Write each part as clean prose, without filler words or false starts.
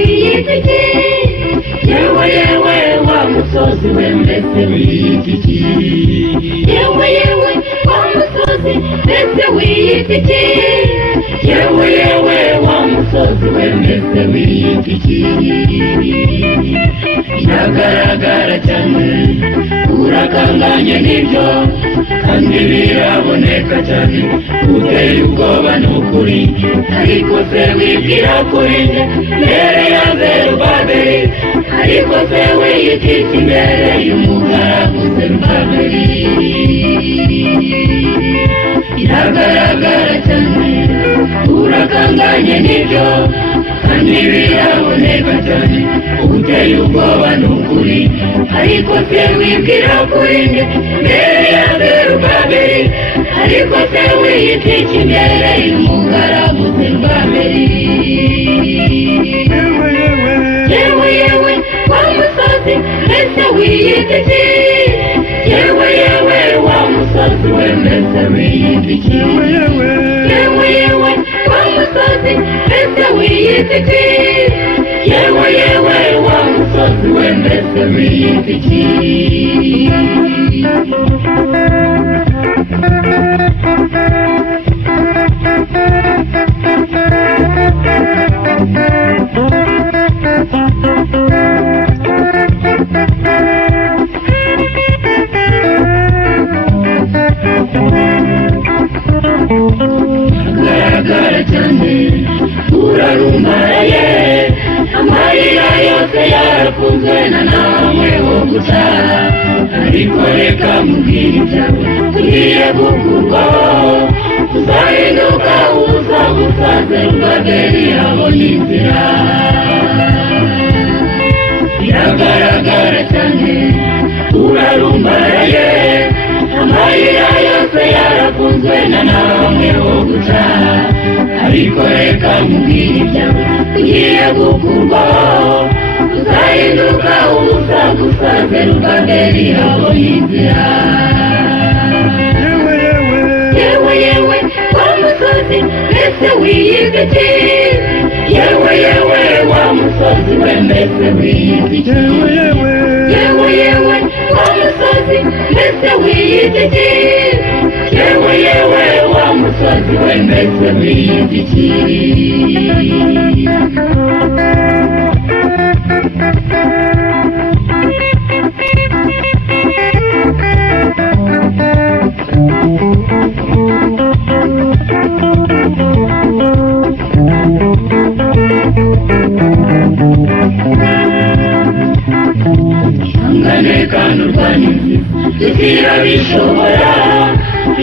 wiyita iki yewe yewe wa musozi we mbese wiyita iki yewe yewe wa musozi mbese wiyita iki yewe yewe wa musozi we mbese wiyita iki biragaragara cyane urakanganye n'ibyo kandi biraboneka cyane uteye ubwoba n'ukuri ariko se wibwira kuri nde mbere ya Zerubabeli ariko se wiyitise imbere y'umugaragu Zerubabeli biragaragara cyane urakanganye n'ibyo kandi biraboneka cyane uteye ubwoba n'ukuri ariko se wibwira kuri nde mbere ya Zerubabeli ariko se wiyitise imbere y'umugaragu Zerubabeli yewe yewe wa musozi mbese wiyita iki yewe yewe wa musozi we mbese wiyita iki yewe yewe wa musozi mbese wiyita iki yewe yewe wa musozi we mbese wiyita iki agaragara cyane urarumaraye amarira yose yarafunzwe na namwe wo gusa ariko reka mubwire ibyawe tugiye gukurwaho tuzahinduka ubusa gusa Zerubabeli abona inzira biragaragara cyane urarumbaraye amarira yose yarafunzwe na namwe wo gusa ariko reka mubwire ibyawe tugiye gukurwaho tuzahinduka ubusa gusa Zerubabeli abona inzira yewe yewe wa musozi mbese wiyita iki yewe yewe wa musozi we mbese wiyita iki yewe yewe wa musozi mbese wiyita iki yewe yewe wa musozi we mbese wiyita iki ihangane kandi urwanize dushyira bishobora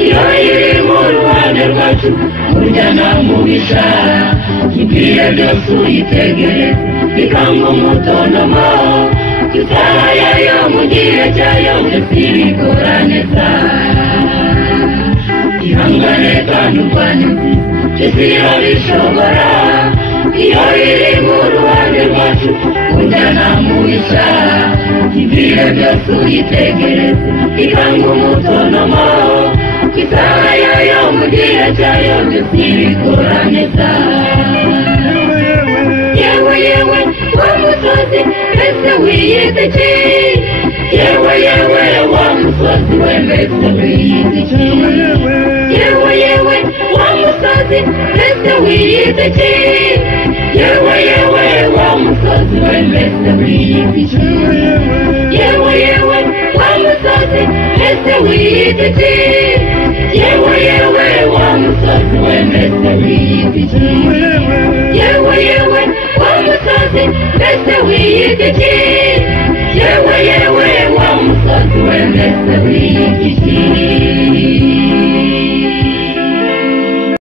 iyo iri mu ruhande rwacu urujyana mu bishara ibwiye byose uyitegere bikanga umutonomo isaha yayo mu gihe cyayo mbese ibikora neza ihangane kandi urwanize dushyira bishobora iyo iri mu ruhande rwacu urujyana mu bishara ibwiye byose uyitegereze bikanga umutonomo isaha yayo mu gihe cyayo mbese ibikora neza yewe yewe wa musozi mbese wiyita iki yewe yewe wa musozi we mbese wiyita iki yewe yewe wa musozi mbese wiyita iki yewe yewe wa musozi we mbese wiyita iki yewe yewe wa musozi mbese wiyita iki yewe yewe wa musozi we mbese wiyita iki yewe yewe wa musozi mbese wiyita iki yewe yewe wa musozi we mbese wiyita iki